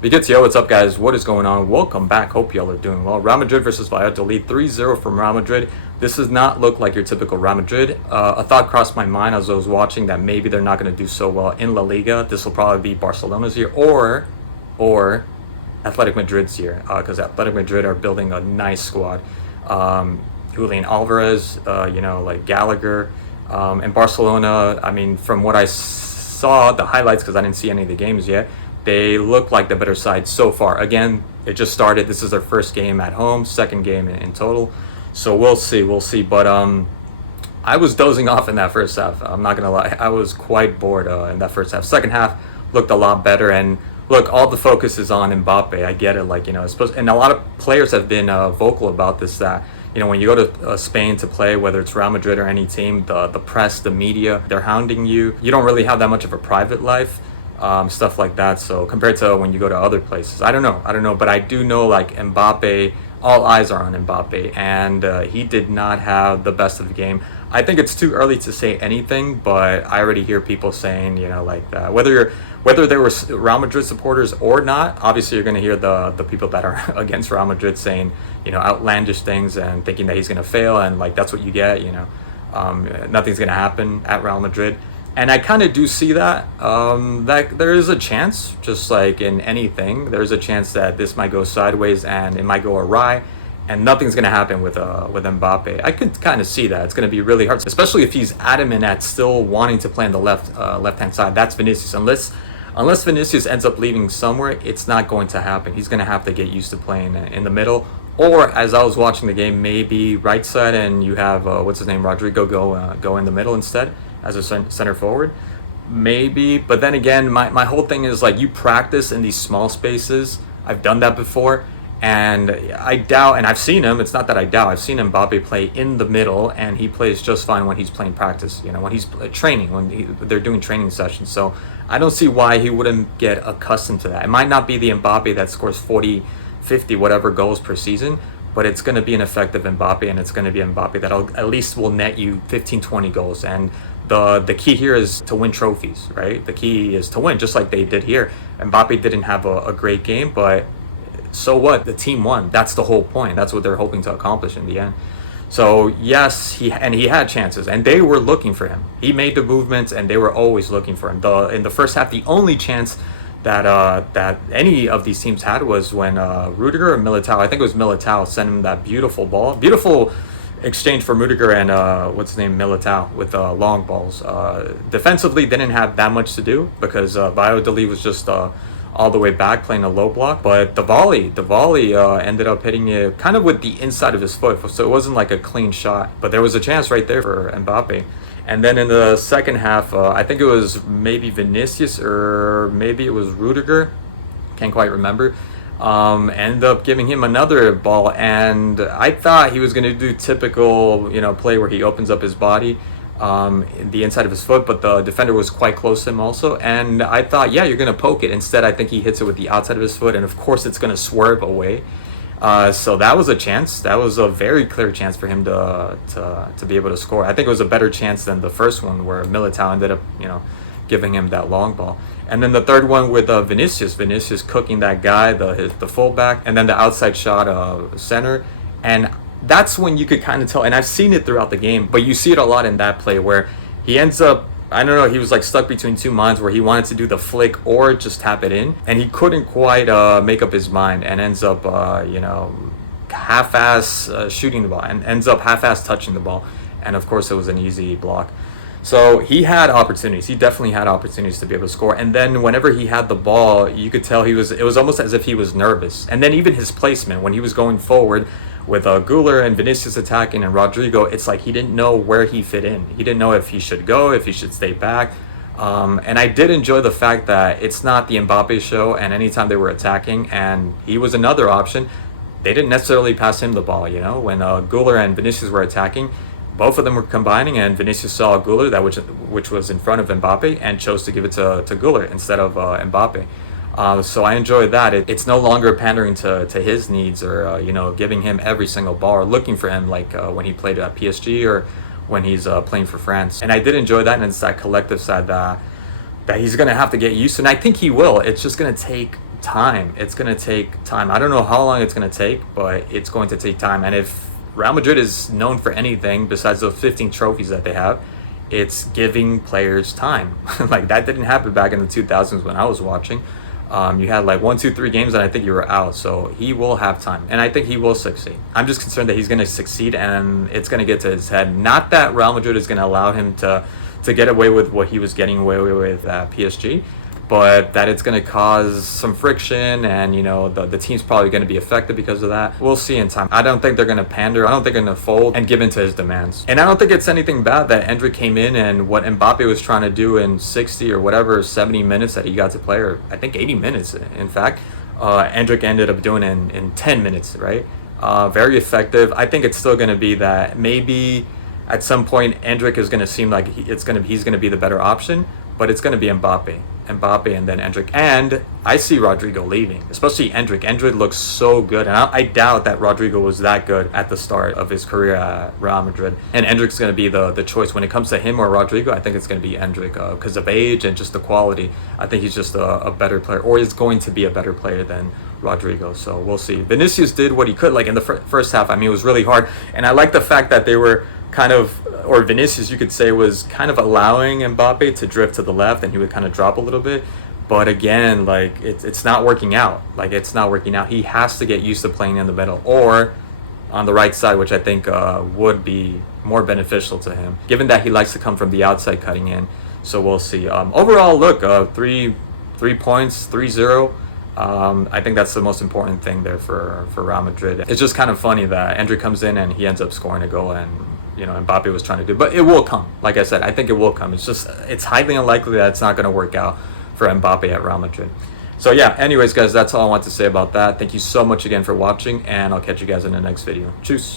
Because yo, what's up, guys? What is going on? Welcome back. Hope y'all are doing well. Real Madrid versus Valladolid, 3-0 from Real Madrid. This does not look like your typical Real Madrid. A thought crossed my mind as I was watching that maybe they're not going to do so well in La Liga. This will probably be Barcelona's year or Athletic Madrid's year, because Athletic Madrid are building a nice squad. Julian Alvarez, like Gallagher, and Barcelona. I mean, from what I saw, the highlights, because I didn't see any of the games yet, they look like the better side so far. Again, it just started. This is their first game at home, second game in total. So we'll see. But I was dozing off in that first half. I'm not gonna lie. I was quite bored in that first half. Second half looked a lot better. And look, all the focus is on Mbappe. I get it. It's supposed, and a lot of players have been vocal about this. That when you go to Spain to play, whether it's Real Madrid or any team, the press, the media, they're hounding you. You don't really have that much of a private life. Stuff like that. So compared to when you go to other places, I don't know, but I do know, like, Mbappe, all eyes are on Mbappe, and he did not have the best of the game. I think it's too early to say anything, but I already hear people saying, whether they were Real Madrid supporters or not. Obviously, you're going to hear the people that are against Real Madrid saying, outlandish things and thinking that he's going to fail, and like that's what you get. Nothing's going to happen at Real Madrid. And I kind of do see that there is a chance, just like in anything, there's a chance that this might go sideways and it might go awry, and nothing's going to happen with Mbappe. I could kind of see that. It's going to be really hard, especially if he's adamant at still wanting to play on the left-hand side. That's Vinicius. Unless Vinicius ends up leaving somewhere, it's not going to happen. He's going to have to get used to playing in the middle. Or, as I was watching the game, maybe right side, and you have, Rodrigo go in the middle instead as a center forward. Maybe. But then again, my whole thing is, like, you practice in these small spaces. I've done that before. And I doubt, and I've seen him, it's not that I doubt, I've seen Mbappe play in the middle, and he plays just fine when he's playing practice, when he's training, they're doing training sessions. So I don't see why he wouldn't get accustomed to that. It might not be the Mbappe that scores 40, 50, whatever goals per season, but it's going to be an effective Mbappe, and it's going to be Mbappe that at least will net you 15, 20 goals. And the key here is to win trophies, right? The key is to win, just like they did here. Mbappe didn't have a great game, but so what? The team won. That's the whole point. That's what they're hoping to accomplish in the end. So yes, he had chances, and they were looking for him. He made the movements, and they were always looking for him. In the first half, the only chance that any of these teams had was when Rudiger or Militao, I think it was Militao, sent him that beautiful ball. Beautiful exchange for Rudiger and Militao, with long balls. Defensively, didn't have that much to do because Valladolid was just all the way back playing a low block, but the volley ended up hitting it kind of with the inside of his foot, so it wasn't like a clean shot, but there was a chance right there for Mbappe. And then in the second half, I think it was maybe Vinicius or maybe it was Rudiger, can't quite remember, ended up giving him another ball, and I thought he was going to do typical play where he opens up his body, the inside of his foot, but the defender was quite close to him also, and I thought, yeah, you're going to poke it. Instead, I think he hits it with the outside of his foot, and of course it's going to swerve away. So that was a chance. That was a very clear chance for him to be able to score. I think it was a better chance than the first one where Militao ended up giving him that long ball. And then the third one with Vinicius cooking that guy, the fullback, and then the outside shot center. And that's when you could kind of tell, and I've seen it throughout the game, but you see it a lot in that play where he ends up, I don't know, he was like stuck between two minds where he wanted to do the flick or just tap it in, and he couldn't quite make up his mind, and ends up, half-ass shooting the ball, and ends up half-ass touching the ball, and of course it was an easy block. So he had opportunities. He definitely had opportunities to be able to score. And then whenever he had the ball, you could tell it was almost as if he was nervous. And then even his placement, when he was going forward with Güler and Vinicius attacking and Rodrigo, it's like he didn't know where he fit in. He didn't know if he should go, if he should stay back. And I did enjoy the fact that it's not the Mbappe show, and anytime they were attacking and he was another option, they didn't necessarily pass him the ball, When Güler and Vinicius were attacking, both of them were combining, and Vinicius saw Güler, which was in front of Mbappe, and chose to give it to Güler instead of Mbappe. So I enjoyed that. It's no longer pandering to his needs or giving him every single ball or looking for him like when he played at PSG or when he's playing for France. And I did enjoy that, and it's that collective side that he's going to have to get used to, and I think he will. It's just going to take time. It's going to take time. I don't know how long it's going to take, but it's going to take time. And if Real Madrid is known for anything besides those 15 trophies that they have, it's giving players time. Like, that didn't happen back in the 2000s when I was watching. You had like 1, 2, 3 games, and I think you were out. So he will have time, and I think he will succeed. I'm just concerned that he's going to succeed, and it's going to get to his head. Not that Real Madrid is going to allow him to get away with what he was getting away with at PSG, but that it's going to cause some friction, and the team's probably going to be affected because of that. We'll see in time. I don't think they're going to pander. I don't think they're going to fold and give in to his demands. And I don't think it's anything bad that Endrick came in and what Mbappe was trying to do in 60 or whatever 70 minutes that he got to play, or I think 80 minutes in fact, Endrick ended up doing in 10 minutes, right? Very effective. I think it's still going to be that maybe at some point Endrick is going to seem like he's going to be the better option, but it's going to be Mbappe, and then Endrick. And I see Rodrigo leaving, especially Endrick. Endrick looks so good, and I doubt that Rodrigo was that good at the start of his career at Real Madrid. And Endrick's going to be the choice when it comes to him or Rodrigo. I think it's going to be Endrick because of age and just the quality. I think he's just a better player, or is going to be a better player than Rodrigo. So we'll see. Vinicius did what he could, like in the first half. I mean, it was really hard, and I like the fact that they were kind of, or Vinicius, you could say, was kind of allowing Mbappe to drift to the left, and he would kind of drop a little bit. But again, like, it's not working out. Like, it's not working out. He has to get used to playing in the middle or on the right side, which I think would be more beneficial to him, given that he likes to come from the outside cutting in. So we'll see. Overall, look, 3 points, 3-0. I think that's the most important thing there for Real Madrid. It's just kind of funny that Endrick comes in and he ends up scoring a goal, and Mbappe was trying to do, but it will come. Like I said, I think it will come. It's highly unlikely that it's not going to work out for Mbappe at Real Madrid. So yeah, anyways guys, that's all I want to say about that. Thank you so much again for watching, and I'll catch you guys in the next video. Cheers.